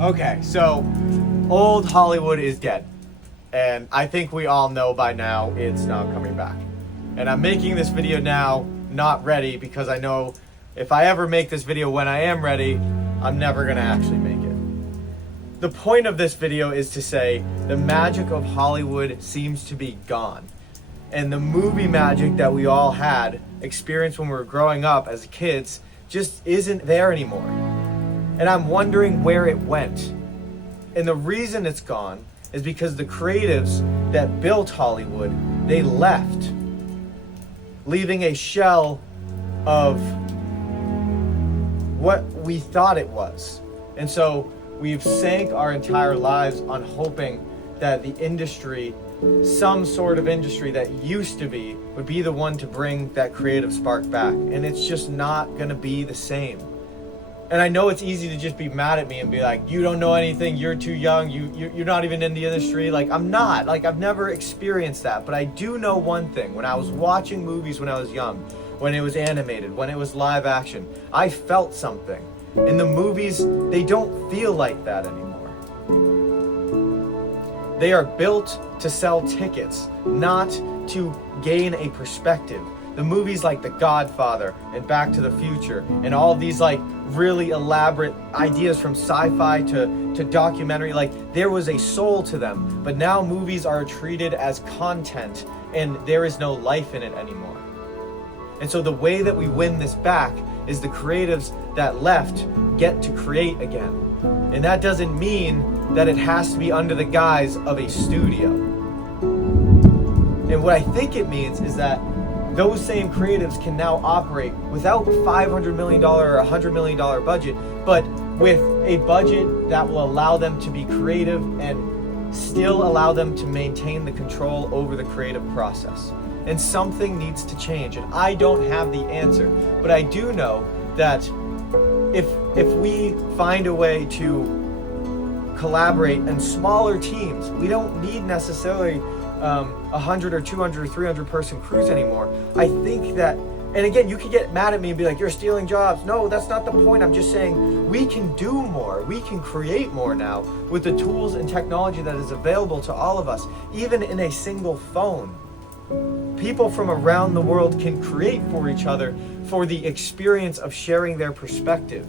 Okay, so old Hollywood is dead. And I think we all know by now it's not coming back. And I'm making this video now not ready because I know if I ever make this video when I am ready, I'm never gonna actually make it. The point of this video is to say the magic of Hollywood seems to be gone. And the movie magic that we all had experienced when we were growing up as kids just isn't there anymore. And I'm wondering where it went. And the reason it's gone is because the creatives that built Hollywood, they left, leaving a shell of what we thought it was. And so we've sank our entire lives on hoping that the industry, some sort of industry that used to be, would be the one to bring that creative spark back. And it's just not gonna be the same. And I know it's easy to just be mad at me and be like, you don't know anything, you're too young, you're not even in the industry. Like, I'm not. Like, I've never experienced that. But I do know one thing. When I was watching movies when I was young, when it was animated, when it was live action, I felt something. In the movies, they don't feel like that anymore. They are built to sell tickets, not to gain a perspective. The movies like The Godfather and Back to the Future and all of these like really elaborate ideas from sci-fi to documentary, like there was a soul to them. But now movies are treated as content and there is no life in it anymore. And so the way that we win this back is the creatives that left get to create again. And that doesn't mean that it has to be under the guise of a studio. And what I think it means is that those same creatives can now operate without $500 million or $100 million budget, but with a budget that will allow them to be creative and still allow them to maintain the control over the creative process. And something needs to change. And I don't have the answer, but I do know that if we find a way to collaborate in smaller teams, we don't need necessarily 100 or 200 or 300 person crews anymore. I think that, and again, you could get mad at me and be like, you're stealing jobs. No, that's not the point. I'm just saying we can do more. We can create more now with the tools and technology that is available to all of us, even in a single phone. People from around the world can create for each other for the experience of sharing their perspective.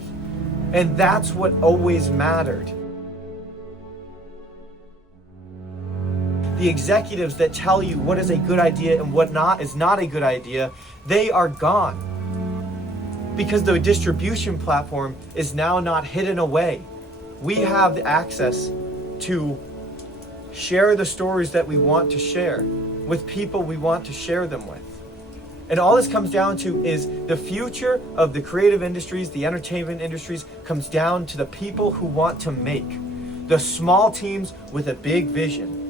And that's what always mattered. The executives that tell you what is a good idea and what is not a good idea, they are gone. Because the distribution platform is now not hidden away. We have the access to share the stories that we want to share with people we want to share them with. And all this comes down to is the future of the creative industries, the entertainment industries, comes down to the people who want to make. The small teams with a big vision.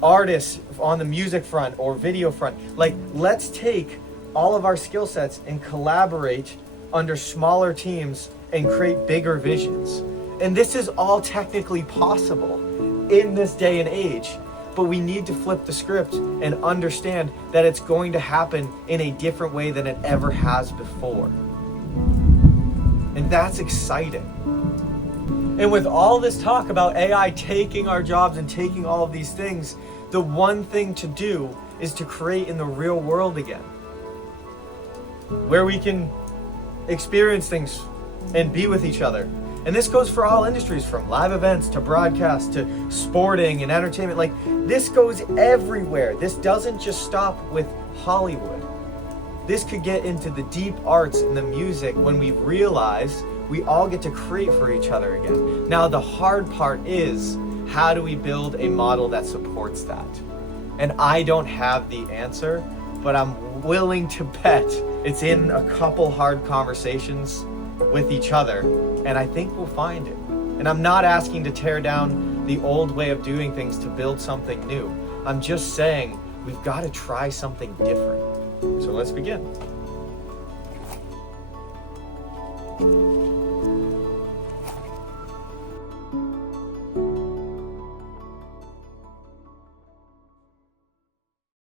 Artists on the music front or video front. Like, let's take all of our skill sets and collaborate under smaller teams and create bigger visions. And this is all technically possible in this day and age. But we need to flip the script and understand that it's going to happen in a different way than it ever has before. And that's exciting. And with all this talk about AI taking our jobs and taking all of these things, the one thing to do is to create in the real world again, where we can experience things and be with each other. And this goes for all industries, from live events to broadcast to sporting and entertainment. Like, this goes everywhere. This doesn't just stop with Hollywood. This could get into the deep arts and the music when we realize we all get to create for each other again. Now, the hard part is, how do we build a model that supports that? And I don't have the answer, but I'm willing to bet it's in a couple hard conversations with each other, and I think we'll find it. And I'm not asking to tear down the old way of doing things to build something new. I'm just saying we've got to try something different. So let's begin.